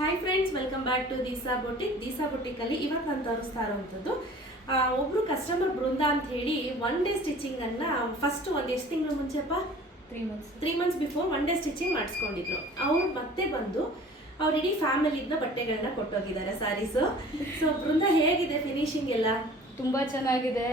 Hi friends, welcome back to Deesa ಬೊಟಿಕಲ್ಲಿ ಇವತ್ತು ನಾನು ತೋರಿಸ್ತಾ ಇರೋವಂಥದ್ದು ಒಬ್ಬರು ಕಸ್ಟಮರ್ ಬೃಂದ ಅಂತ ಹೇಳಿ 1 ಡೇ ಸ್ಟಿಚಿಂಗನ್ನು ಫಸ್ಟ್ ಒಂದು ಎಷ್ಟು ತಿಂಗಳು ಮುಂಚೆಪ್ಪ 3 ಮಂತ್ಸ್ ಬಿಫೋರ್ 1 ಡೇ ಸ್ಟಿಚಿಂಗ್ ಮಾಡಿಸ್ಕೊಂಡಿದ್ರು. ಅವ್ರು ಮತ್ತೆ ಬಂದು ಅವ್ರ ಇಡೀ ಫ್ಯಾಮಿಲಿನ ಬಟ್ಟೆಗಳನ್ನ ಕೊಟ್ಟೋಗಿದ್ದಾರೆ ಸ್ಯಾರೀಸು. ಸೊ ಬೃಂದ ಹೇಗಿದೆ ಫಿನಿಶಿಂಗ್ ಎಲ್ಲ? ತುಂಬಾ ಚೆನ್ನಾಗಿದೆ.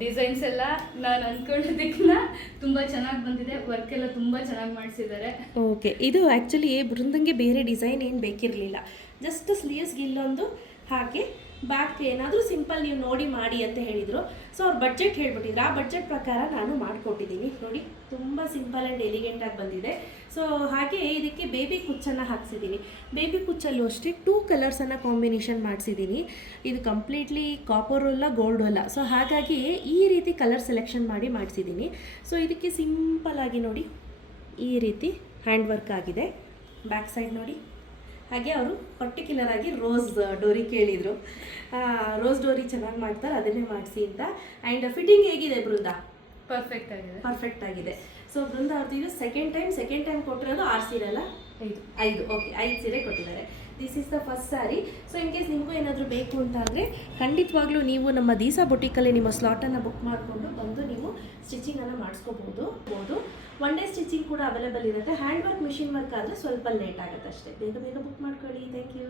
ಡಿಸೈನ್ಸ್ ಎಲ್ಲ ನಾನು ಅನ್ಕೊಂಡಿದ್ದಕ್ಕಿಂತ ತುಂಬಾ ಚೆನ್ನಾಗಿ ಬಂದಿದೆ. ವರ್ಕ್ ಎಲ್ಲ ತುಂಬಾ ಚೆನ್ನಾಗಿ ಮಾಡಿಸಿದ್ದಾರೆ. ಓಕೆ, ಇದು ಆ್ಯಕ್ಚುಲಿ ಬೃಂದಂಗೆ ಬೇರೆ ಡಿಸೈನ್ ಏನು ಬೇಕಿರಲಿಲ್ಲ. ಜಸ್ಟ್ ಸ್ಲೀವ್ಸ್ಗೆ ಇಲ್ಲೊಂದು ಹಾಗೆ ಬ್ಯಾಕ್ ಏನಾದರೂ ಸಿಂಪಲ್ ನೀವು ನೋಡಿ ಮಾಡಿ ಅಂತ ಹೇಳಿದರು. ಸೊ ಅವ್ರು ಬಡ್ಜೆಟ್ ಹೇಳ್ಬಿಟ್ಟಿದ್ರು. ಆ ಬಡ್ಜೆಟ್ ಪ್ರಕಾರ ನಾನು ಮಾಡಿಕೊಟ್ಟಿದ್ದೀನಿ. ನೋಡಿ, ತುಂಬ ಸಿಂಪಲ್ ಆ್ಯಂಡ್ ಎಲಿಗೆಂಟಾಗಿ ಬಂದಿದೆ. ಸೊ ಹಾಗೆ ಇದಕ್ಕೆ ಬೇಬಿ ಕುಚ್ಚನ್ನು ಹಾಕ್ಸಿದ್ದೀನಿ. ಬೇಬಿ ಕುಚ್ಚಲ್ಲೂ ಅಷ್ಟೇ 2 ಕಲರ್ಸನ್ನು ಕಾಂಬಿನೇಷನ್ ಮಾಡಿಸಿದ್ದೀನಿ. ಇದು ಕಂಪ್ಲೀಟ್ಲಿ ಕಾಪರು ಅಲ್ಲ, ಗೋಲ್ಡು ಅಲ್ಲ. ಸೊ ಹಾಗಾಗಿ ಈ ರೀತಿ ಕಲರ್ ಸೆಲೆಕ್ಷನ್ ಮಾಡಿ ಮಾಡಿಸಿದ್ದೀನಿ. ಸೊ ಇದಕ್ಕೆ ಸಿಂಪಲ್ಲಾಗಿ ನೋಡಿ ಈ ರೀತಿ ಹ್ಯಾಂಡ್ ವರ್ಕ್ ಆಗಿದೆ. ಬ್ಯಾಕ್ ಸೈಡ್ ನೋಡಿ. ಹಾಗೆ ಅವರು ಪರ್ಟಿಕ್ಯುಲರ್ ಆಗಿ ರೋಸ್ ಡೋರಿ ಕೇಳಿದರು. ರೋಸ್ ಡೋರಿ ಚೆನ್ನಾಗಿ ಮಾಡ್ತಾರೆ, ಅದನ್ನೇ ಮಾಡಿಸಿ ಅಂತ. ಆ್ಯಂಡ್ ಫಿಟ್ಟಿಂಗ್ ಹೇಗಿದೆ ಬೃಂದ? ಪರ್ಫೆಕ್ಟ್ ಆಗಿದೆ. ಸೊ ಬೃಂದ ಅವ್ರದ್ದು ಇದು ಸೆಕೆಂಡ್ ಟೈಮ್ ಕೊಟ್ಟಿರೋದು 6 ಸೀರೆ ಅಲ್ಲ? 5. ಓಕೆ, 5 ಸೀರೆ ಕೊಟ್ಟಿದ್ದಾರೆ. This is the first sari. So in case ನಿಮಗೂ ಏನಾದರೂ ಬೇಕು ಅಂತ ಅಂದರೆ ಖಂಡಿತವಾಗ್ಲೂ ನೀವು ನಮ್ಮ ದೀಸಾ ಬೊಟಿಕಲ್ಲಿ ನಿಮ್ಮ ಸ್ಲಾಟನ್ನು ಬುಕ್ ಮಾಡಿಕೊಂಡು ಬಂದು ನೀವು ಸ್ಟಿಚಿಂಗನ್ನು ಮಾಡಿಸ್ಕೋಬೋದು. 1 ಡೇ ಸ್ಟಿಚಿಂಗ್ ಕೂಡ ಅವೈಲೇಬಲ್ ಇರುತ್ತೆ. ಹ್ಯಾಂಡ್ ವರ್ಕ್, ಮಿಷಿನ್ ವರ್ಕ್ ಆದರೆ ಸ್ವಲ್ಪ ಲೇಟ್ ಆಗುತ್ತೆ ಅಷ್ಟೇ. ಬೇಗ ಬುಕ್ ಮಾಡ್ಕೊಳ್ಳಿ. Thank you.